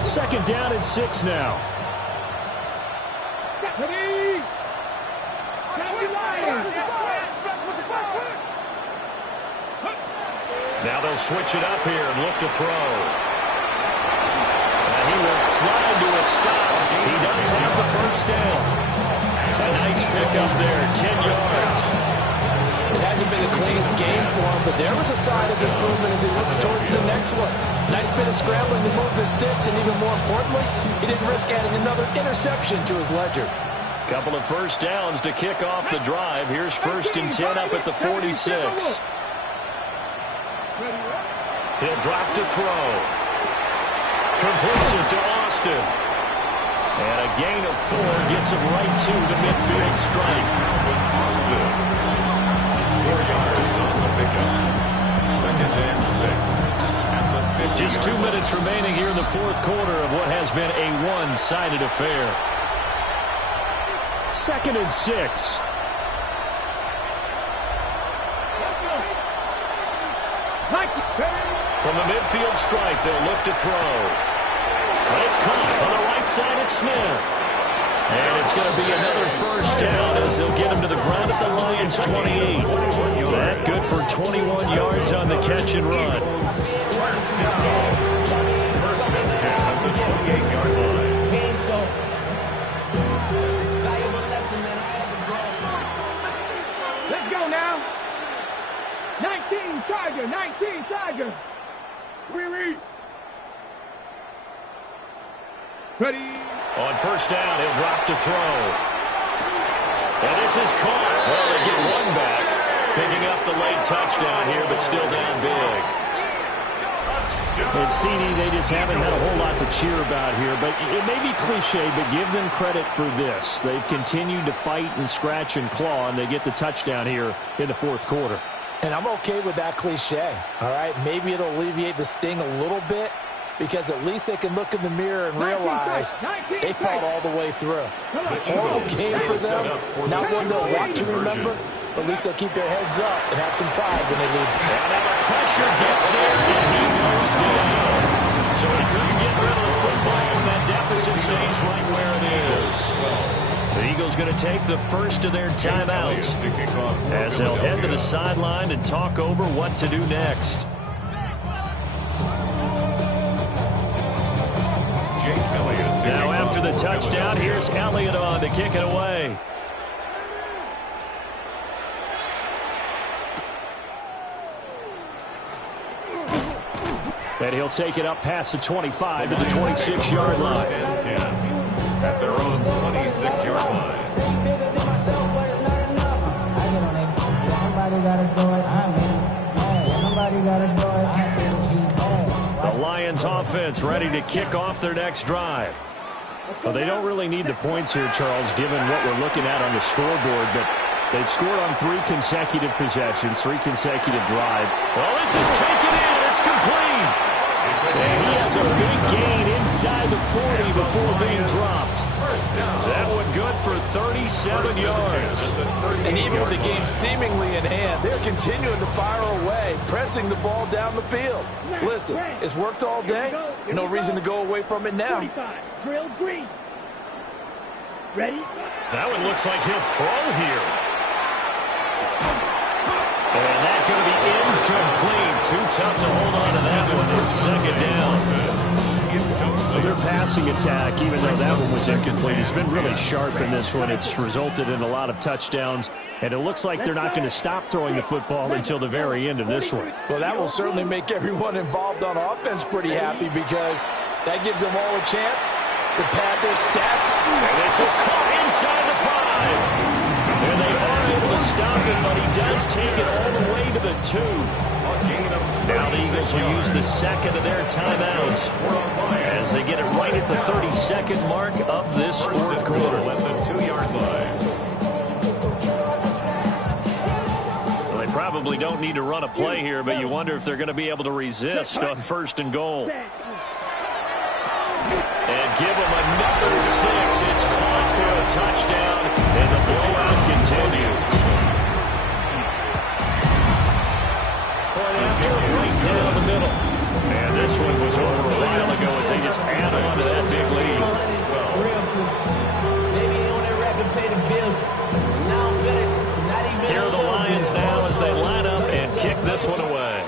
Second down and 6 now. Now they'll switch it up here and look to throw. And he will slide to a stop. He does have the first down. A nice pickup there, 10 yards. It hasn't been the cleanest game for him, but there was a sign of improvement as he looks towards the next one. Nice bit of scrambling to move the sticks, and even more importantly, he didn't risk adding another interception to his ledger. Couple of first downs to kick off the drive. Here's first and 10 up at the 46. He'll drop to throw. Completes it to Austin. And a gain of 4 gets him right to the midfield stripe. 4 yards on the pickup. Second and 6. Just 2 minutes remaining here in the fourth quarter of what has been a one-sided affair. Second and 6. From the midfield stripe, they'll look to throw. But it's caught on the right side at Smith. And it's going to be another first down as they'll get him to the ground at the Lions' 28. That good for 21 yards on the catch and run. First and 10 at the 28-yard line. Let's go now. 19 Tiger. Ready. On first down, he'll drop to throw. And this is caught. Well, they get one back. Picking up the late touchdown here, but still down big. And CD, they just haven't had a whole lot to cheer about here. But it may be cliche, but give them credit for this. They've continued to fight and scratch and claw, and they get the touchdown here in the fourth quarter. And I'm okay with that cliche, all right? Maybe it'll alleviate the sting a little bit because at least they can look in the mirror and realize they fought all the way through. Horrible game for them, not one they'll want to remember, but at least they'll keep their heads up and have some pride when they leave. And now the pressure gets there, and he goes down. So he couldn't get rid of the football, and that deficit stays right where it is. The Eagles going to take the first of their timeouts as they'll head to the sideline and talk over what to do next. Now after the touchdown, here's Elliott on to kick it away. And he'll take it up past the 25 to the 26-yard line. At their own 26-yard line. The Lions offense ready to kick off their next drive. Well, they don't really need the points here, Charles, given what we're looking at on the scoreboard, but they've scored on 3 consecutive possessions, 3 consecutive drives. Well, this is taken in. It's complete. 37 yards. And even with the game seemingly in hand, they're continuing to fire away, pressing the ball down the field. Listen, it's worked all day. No reason to go away from it now. Drill green. Ready? That one looks like he'll throw here. And that's going to be incomplete. Too tough to hold on to that one. It's second down. Their passing attack, even though that one was incomplete, has been really sharp in this one. It's resulted in a lot of touchdowns, and it looks like they're not going to stop throwing the football until the very end of this one. Well, that will certainly make everyone involved on offense pretty happy because that gives them all a chance to pad their stats. And this is caught inside the 5. And they are able to stop him, but he does take it all the way to the 2. Now the Eagles will use the second of their timeouts as they get it right at the 32nd mark of this fourth quarter. At the 2-yard line. So they probably don't need to run a play here, but you wonder if they're going to be able to resist on 1st and goal. And give them another 6. It's caught for a touchdown, and the blowout continues. Right down the middle. And this one was over a while ago as they just add on to that big lead. Here are the Lions now as they line up and kick this one away.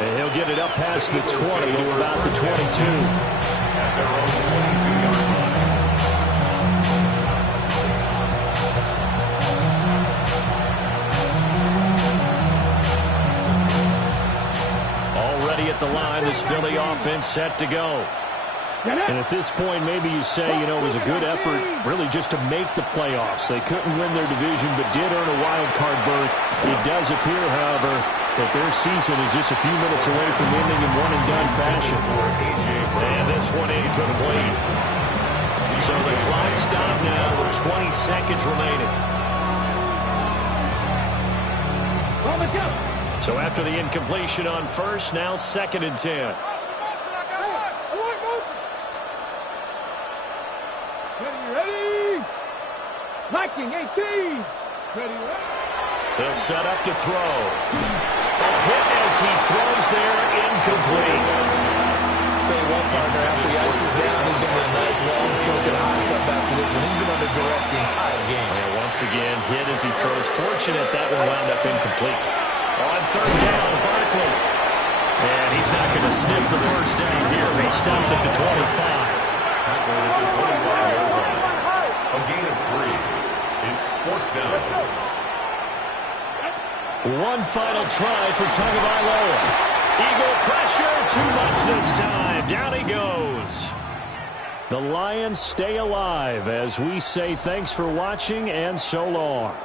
And he'll get it up past the 20 to about the 22. At their own 22-yard line. At the line, this Philly offense set to go. And at this point, maybe you say, you know, it was a good effort really just to make the playoffs. They couldn't win their division, but did earn a wild card berth. It does appear, however, that their season is just a few minutes away from ending in one-and-done fashion. And this one incomplete. So the clock stopped now with 20 seconds remaining. Well, let's go. So after the incompletion on 1st, now 2nd and 10. Ready? Liking 18. Ready? They'll set up to throw. A hit as he throws there, incomplete. Tell you what, partner, after he ices down, he's going to be a nice, long, soaking hot tub after this one. He's been under duress the entire game. And once again, hit as he throws. Fortunate that one wound up incomplete. On 3rd down, Barkley. And he's not going to sniff the first down here. He stopped at the 25. Tackled at the 25-yard line. A gain of 3. It's 4th down. One final try for Tagovailoa. Eagle pressure, too much this time. Down he goes. The Lions stay alive as we say thanks for watching and so long.